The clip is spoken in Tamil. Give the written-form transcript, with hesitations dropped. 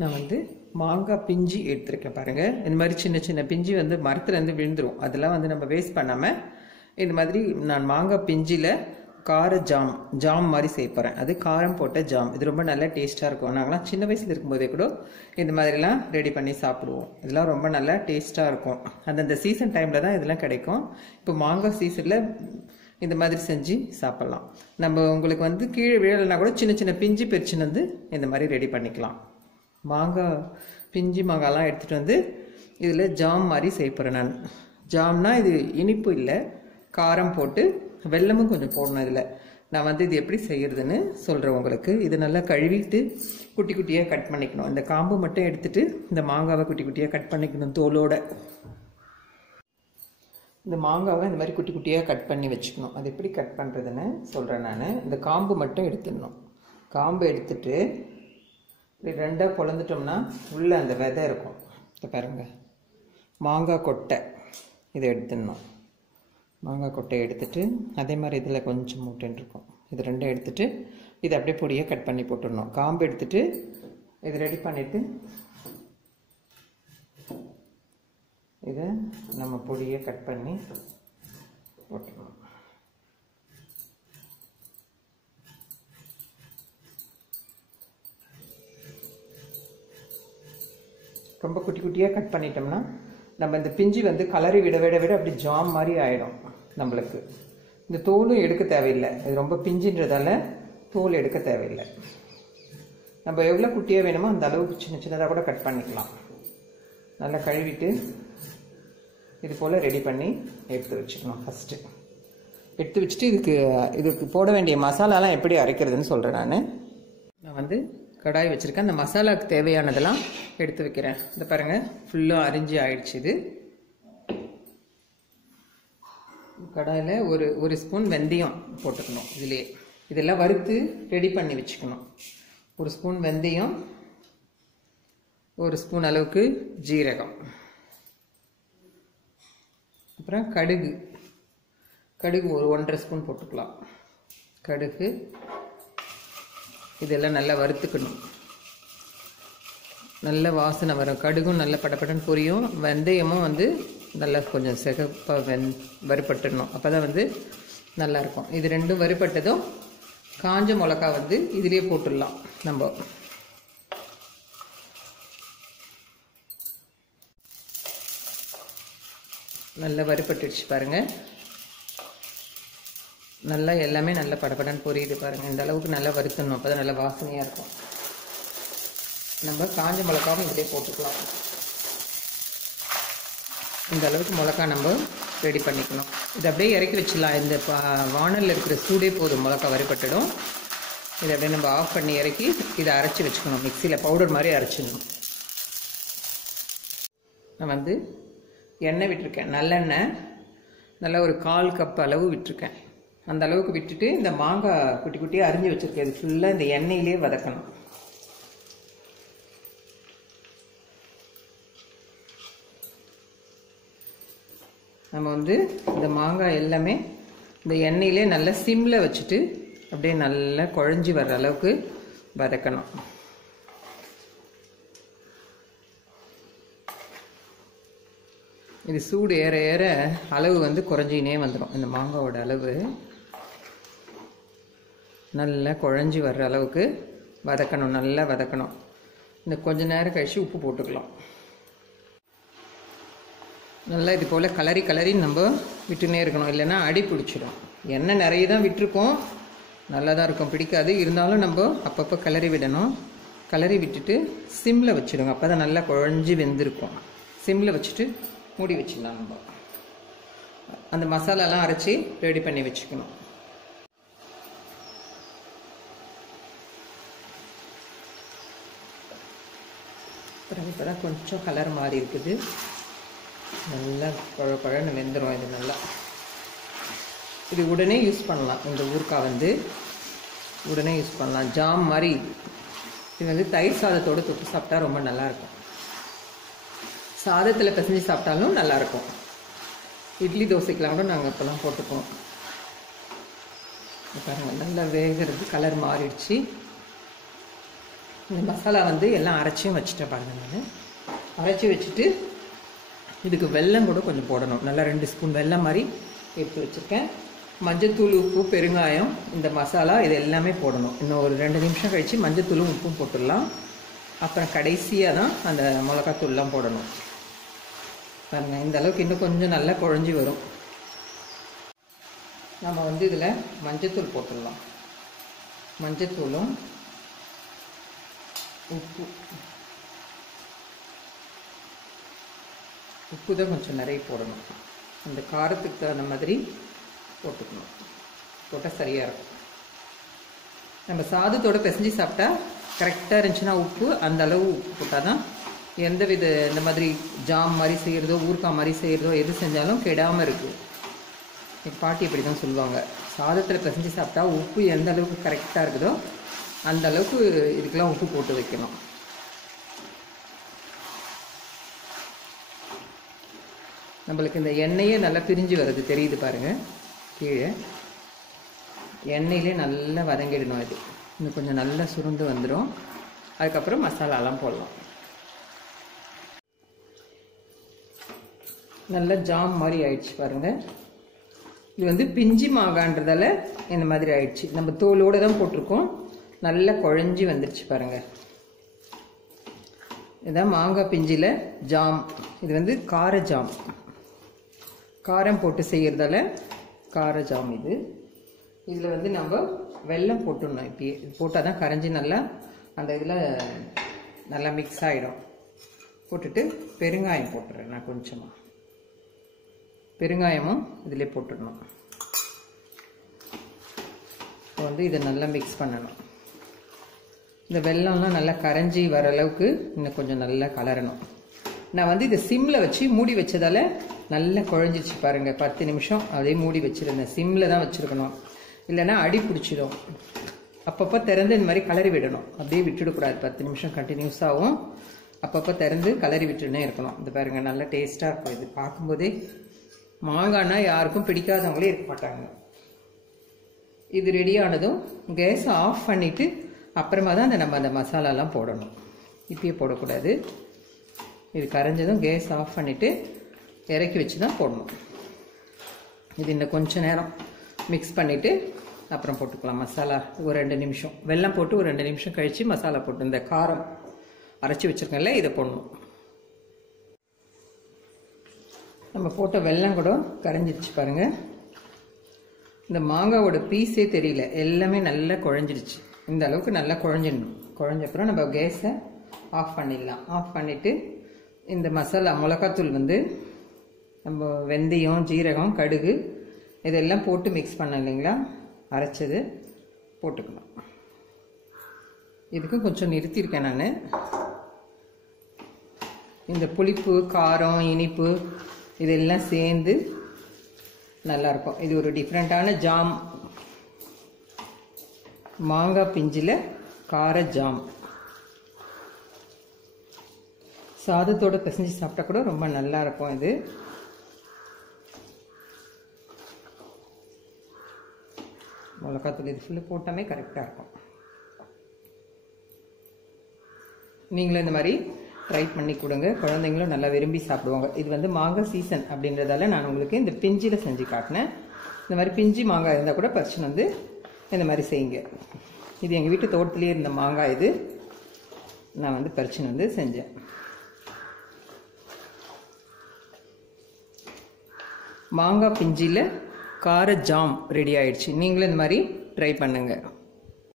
நான் வந்து மாங்காய் பிஞ்சு எடுத்துருக்கேன் பாருங்கள். இந்த மாதிரி சின்ன சின்ன பிஞ்சு வந்து மரத்துலேருந்து விழுந்துடும். அதெல்லாம் வந்து நம்ம வேஸ்ட் பண்ணாமல் இந்த மாதிரி நான் மாங்காய் பிஞ்சில் கார ஜாம் மாதிரி செய்ய போகிறேன். அது காரம் போட்ட ஜாம். இது ரொம்ப நல்லா டேஸ்ட்டாக இருக்கும். நாங்களாம் சின்ன வயசில் இருக்கும்போதே கூட இந்த மாதிரிலாம் ரெடி பண்ணி சாப்பிடுவோம். இதெல்லாம் ரொம்ப நல்லா டேஸ்ட்டாக இருக்கும். அந்தந்த சீசன் டைமில் தான் இதெல்லாம் கிடைக்கும். இப்போ மாங்காய் சீசனில் இந்த மாதிரி செஞ்சு சாப்பிட்லாம். நம்ம உங்களுக்கு வந்து கீழே விழலைன்னா கூட சின்ன சின்ன பிஞ்சு பிரிச்சுன்னு வந்து இந்த மாதிரி ரெடி பண்ணிக்கலாம். மாங்காய் பிஞ்சு மாங்காய்லாம் எடுத்துகிட்டு வந்து இதில் ஜாம் மாதிரி செய்ய போகிறேன் நான். ஜாம்னா இது இனிப்பு இல்லை, காரம் போட்டு வெல்லமும் கொஞ்சம் போடணும். இதில் நான் வந்து இது எப்படி செய்கிறதுன்னு சொல்கிறேன் உங்களுக்கு. இது நல்லா கழுவிட்டு குட்டி குட்டியாக கட் பண்ணிக்கணும். இந்த காம்பு மட்டும் எடுத்துகிட்டு இந்த மாங்காவை குட்டி குட்டியாக கட் பண்ணிக்கணும் தோலோட. இந்த மாங்காவை இந்த மாதிரி குட்டி குட்டியாக கட் பண்ணி வச்சுக்கணும். அது எப்படி கட் பண்ணுறதுன்னு சொல்கிறேன் நான். இந்த காம்பு மட்டும் எடுத்துடணும். காம்பு எடுத்துட்டு இப்படி ரெண்டாக பொழந்துட்டோம்னா உள்ளே அந்த விதை இருக்கும். இதை பாருங்கள், மாங்காய் கொட்டை இதை எடுத்துடணும். மாங்காய் கொட்டையை எடுத்துட்டு அதே மாதிரி இதில் கொஞ்சம் மூட்டைன்னு இருக்கும். இது ரெண்டும் எடுத்துட்டு இதை அப்படியே பொடியாக கட் பண்ணி போட்டுடணும். காம்பு எடுத்துட்டு இதை ரெடி பண்ணிவிட்டு இதை நம்ம பொடியை கட் பண்ணி போட்டுக்கணும். ரொம்ப குட்டி குட்டியாக கட் பண்ணிட்டோம்னா நம்ம இந்த பிஞ்சு வந்து கலரி விட விட விட அப்படி ஜாம் மாதிரி ஆகிடும் நம்மளுக்கு. இந்த தோலும் எடுக்க தேவையில்லை. இது ரொம்ப பிஞ்சுன்றதால தோல் எடுக்க தேவையில்லை. நம்ம எவ்வளோ குட்டியாக வேணுமோ அந்த அளவுக்கு சின்ன சின்னதாக கூட கட் பண்ணிக்கலாம். நல்லா கழுவிட்டு இது போல் ரெடி பண்ணி எடுத்து வச்சுக்கணும். ஃபஸ்ட்டு எடுத்து வச்சுட்டு இதுக்கு போட வேண்டிய மசாலாலாம் எப்படி அரைக்கிறதுன்னு சொல்கிறேன். நான் வந்து கடாய் வச்சுருக்கேன். அந்த மசாலாவுக்கு தேவையானதெல்லாம் எடுத்து வைக்கிறேன். இந்த பாருங்கள், ஃபுல்லாக அரிஞ்சு ஆயிடுச்சு. இது கடாயில் ஒரு ஸ்பூன் வெந்தயம் போட்டுக்கணும். இதுலேயே இதெல்லாம் வறுத்து ரெடி பண்ணி வச்சுக்கணும். ஒரு ஸ்பூன் வெந்தயம், ஒரு ஸ்பூன் அளவுக்கு ஜீரகம், அப்புறம் கடுகு ஒரு 1.5 ஸ்பூன் போட்டுக்கலாம். கடுகு இதெல்லாம் நல்லா வறுத்துக்கணும். நல்ல வாசனை வரும். கடுகும் நல்ல படப்படன்னு பொரியும். வெந்தயமும் வந்து நல்லா கொஞ்சம் சிகப்பாக வறுபட்டுடணும். அப்போ தான் வந்து நல்லாயிருக்கும். இது ரெண்டும் வறுபட்டதும் காஞ்ச மிளகா வந்து இதிலே போட்டுடலாம். நம்ம நல்லா வறுபட்டுடுச்சு பாருங்கள். நல்லா எல்லாமே நல்லா படப்படன்னு பொரியுது பாருங்கள். இந்த அளவுக்கு நல்லா வறுத்தணும். அப்போ தான் நல்லா வாசனையாக இருக்கும். நம்ம காஞ்ச மிளகாவும் இதிலே போட்டுக்கலாம். இந்த அளவுக்கு மிளகா நம்ம ரெடி பண்ணிக்கணும். இதை அப்படியே இறக்கி வச்சிடலாம். இந்த வானலில் இருக்கிற சூடே போதும், மிளகா வறுபட்டுடும். இதை அப்படியே நம்ம ஆஃப் பண்ணி இறக்கி இதை அரைச்சி வச்சுக்கணும். மிக்சியில் பவுடர் மாதிரி அரைச்சிடணும். நான் வந்து எண்ணெய் விட்டுருக்கேன், நல்லெண்ணெய். நல்லா ஒரு 1/4 கப் அளவு விட்டுருக்கேன். அந்த அளவுக்கு விட்டுட்டு இந்த மாங்காய் குட்டி குட்டியாக அரிஞ்சு வச்சுருக்கேன். இது ஃபுல்லாக இந்த எண்ணெயிலே வதக்கணும். நம்ம வந்து இந்த மாங்காய் எல்லாமே இந்த எண்ணெயிலே நல்லா சிம்மில் வச்சுட்டு அப்படியே நல்லா குழஞ்சி வர்ற அளவுக்கு வதக்கணும். இது சூடு ஏற ஏற அளவு வந்து குறைஞ்சினே வந்துடும். இந்த மாங்காவோட அளவு நல்லா குழஞ்சி வர்ற அளவுக்கு வதக்கணும். நல்லா வதக்கணும். இந்த கொஞ்ச நேரம் கழிச்சு உப்பு போட்டுக்கலாம். நல்லா இது போல் கலரி நம்ம விட்டுனே இருக்கணும். இல்லைன்னா அடி பிடிச்சிடும். எண்ணெய் நிறைய தான் விட்டுருக்கோம், நல்லா தான் இருக்கும், பிடிக்காது. இருந்தாலும் நம்ம அப்பப்போ கிளறி விடணும். கிளறி விட்டுட்டு சிம்மில் வச்சுடுங்க. அப்போ தான் நல்லா குழஞ்சி வெந்திருக்கும். சிம்மில் வச்சுட்டு மூடி வச்சிடலாம். நம்ம அந்த மசாலாலாம் அரைச்சி ரெடி பண்ணி வச்சுக்கணும். அப்புறம் இப்போ தான் கொஞ்சம் கலர் மாறி இருக்குது. நல்லா குழன்னு வெந்துடும். இது நல்லா இது உடனே யூஸ் பண்ணலாம். இந்த ஊறுகாய் வந்து உடனே யூஸ் பண்ணலாம். ஜாம் மாதிரி இது வந்து தயிர் சாதத்தோடு தொட்டு சாப்பிட்டா ரொம்ப நல்லாயிருக்கும். சாதத்தில் பிசைஞ்சு சாப்பிட்டாலும் நல்லாயிருக்கும். இட்லி தோசைக்கெலாம் கூட நாங்கள் இப்போலாம் போட்டுப்போம். பாருங்கள், நல்லா வேகிறது. கலர் மாறிடுச்சு. இந்த மசாலா வந்து எல்லாம் அரைச்சியும் வச்சுட்டேன் பாருங்கள். நான் அரைச்சி வச்சுட்டு இதுக்கு வெல்லம் கூட கொஞ்சம் போடணும். நல்லா 2 ஸ்பூன் வெல்லம் மாதிரி எடுத்து வச்சுருக்கேன். மஞ்சத்தூள், உப்பு, பெருங்காயம், இந்த மசாலா இது எல்லாமே போடணும். இன்னும் ஒரு 2 நிமிஷம் கழித்து மஞ்சத்தூளும் உப்பும் போட்டுடலாம். அப்புறம் கடைசியாக தான் அந்த மிளகாத்தூள்லாம் போடணும். பாருங்கள், இந்த அளவுக்கு இன்னும் கொஞ்சம் நல்லா குழஞ்சி வரும். நம்ம வந்து இதில் மஞ்சத்தூள் போட்டுடலாம். மஞ்சத்தூளும் உப்பு தான் கொஞ்சம் நிறைய போடணும். அந்த காரத்துக்கு தகுந்த மாதிரி போட்டுக்கணும். போட்டால் சரியாக இருக்கும். நம்ம சாதத்தோடு பிசைஞ்சு சாப்பிட்டா கரெக்டாக இருந்துச்சுன்னா உப்பு அந்த அளவு உப்பு போட்டால் தான் எந்த வித இந்த மாதிரி ஜாம் மாதிரி செய்கிறதோ ஊறுகாய் மாதிரி செய்கிறதோ எது செஞ்சாலும் கெடாமல் இருக்குது. எங்கள் பாட்டி இப்படி தான் சொல்லுவாங்க, சாதத்தில் பிசைஞ்சு சாப்பிட்டா உப்பு எந்த அளவுக்கு கரெக்டாக இருக்குதோ அந்த அளவுக்கு இதுக்கெல்லாம் உப்பு போட்டு வைக்கணும். நம்மளுக்கு இந்த எண்ணெயே நல்லா பிரிஞ்சு வருது தெரியுது பாருங்கள். கீழே எண்ணெயிலே நல்லா வதங்கிடணும். இது இன்னும் கொஞ்சம் நல்லா சுருண்டு வந்துடும். அதுக்கப்புறம் மசாலாலாம் போடலாம். நல்லா ஜாம் மாதிரி ஆயிடுச்சு பாருங்கள். இது வந்து பிஞ்சி மாங்கான்றதால இந்த மாதிரி ஆயிடுச்சு. நம்ம தோலோடு தான் போட்டிருக்கோம். நல்லா குழஞ்சி வந்துடுச்சு பாருங்கள். இதான் மாங்காய் பிஞ்சில் ஜாம். இது வந்து கார ஜாம், காரம் போட்டு செய்கிறதால கார ஜாம். இதில் வந்து நம்ம வெல்லம் போட்டுடணும். இப்படியே இது போட்டால் தான் கரைஞ்சி நல்லா அந்த இதில் நல்லா மிக்ஸ் ஆகிடும். போட்டுட்டு பெருங்காயம் போட்டுறேன். நான் கொஞ்சமாக பெருங்காயமும் இதிலே போட்டுடணும். இப்போ வந்து இதை நல்லா மிக்ஸ் பண்ணணும். இந்த வெல்லம்லாம் நல்லா கரைஞ்சி வர அளவுக்கு இன்னும் கொஞ்சம் நல்லா கலரணும். நான் வந்து இதை சிம்மில் வச்சு மூடி வச்சதால நல்லா குழஞ்சிச்சு பாருங்கள். 10 நிமிஷம் அதே மூடி வச்சுருந்தேன். சிம்மில் தான் வச்சுருக்கணும், இல்லைன்னா அடி பிடிச்சிடும். அப்பப்போ திறந்து இந்த மாதிரி கலரி விடணும். அப்படியே விட்டுடக்கூடாது. 10 நிமிஷம் கண்டினியூஸாகவும் அப்பப்போ திறந்து கலரி விட்டுனே இருக்கணும். இது பாருங்கள், நல்லா டேஸ்ட்டாக இருக்கும். இது பார்க்கும்போதே மாங்காய்னா யாருக்கும் பிடிக்காதவங்களே இருக்க மாட்டாங்க. இது ரெடியானதும் கேஸை ஆஃப் பண்ணிவிட்டு அப்புறமா தான் நம்ம அந்த மசாலாலாம் போடணும். இப்பயே போடக்கூடாது. இது கரைஞ்சதும் கேஸ் ஆஃப் பண்ணிவிட்டு இறக்கி வச்சு தான் போடணும். இது இன்னும் கொஞ்சம் நேரம் மிக்ஸ் பண்ணிவிட்டு அப்புறம் போட்டுக்கலாம் மசாலா. ஒரு 2 நிமிஷம் வெல்லம் போட்டு ஒரு 2 நிமிஷம் கழித்து மசாலா போட்டு இந்த காரம் அரைச்சி வச்சுருக்கேன்ல இதை போடணும். நம்ம போட்ட வெல்லம் கூட கரைஞ்சிருச்சு பாருங்கள். இந்த மாங்காவோட பீஸே தெரியல, எல்லாமே நல்லா குழஞ்சிருச்சு. இந்த அளவுக்கு நல்லா குழஞ்சிடணும். குழஞ்சப்புறம் நம்ம கேஸை ஆஃப் பண்ணிடலாம். ஆஃப் பண்ணிவிட்டு இந்த மசாலா மிளகாத்தூள் வந்து நம்ம வெந்தயம், ஜீரகம், கடுகு இதெல்லாம் போட்டு மிக்ஸ் பண்ணோம் இல்லைங்களா, அரைச்சது போட்டுக்கணும். இதுக்கும் கொஞ்சம் நிறுத்தியிருக்கேன் நான். இந்த புளிப்பு, காரம், இனிப்பு இதெல்லாம் சேர்ந்து நல்லாயிருக்கும். இது ஒரு டிஃப்ரெண்ட்டான ஜாம், மாங்காய் பிஞ்சில் கார ஜாம். சாதத்தோடு பிசைஞ்சு சாப்பிட்டா கூட ரொம்ப நல்லா இருக்கும். இது மிளகாத்தூள் இது ஃபுல்லு போட்டாமே கரெக்டாக இருக்கும். நீங்களும் இந்த மாதிரி ட்ரை பண்ணி கொடுங்க. குழந்தைங்களும் நல்லா விரும்பி சாப்பிடுவாங்க. இது வந்து மாங்காய் சீசன் அப்படின்றதால நான் உங்களுக்கு இந்த பிஞ்சில் செஞ்சு காட்டினேன். இந்த மாதிரி பிஞ்சி மாங்காய் இருந்தால் கூட பறிச்சு வந்து இந்த மாதிரி செய்யுங்க. இது எங்கள் வீட்டு தோட்டத்திலே இருந்த மாங்காய். இது நான் வந்து பறிச்சுன்னு வந்து செஞ்சேன். மாங்காய் பிஞ்சில் கார ஜாம் ரெடி ஆயிடுச்சு. நீங்களும் இந்த மாதிரி ட்ரை பண்ணுங்கள்.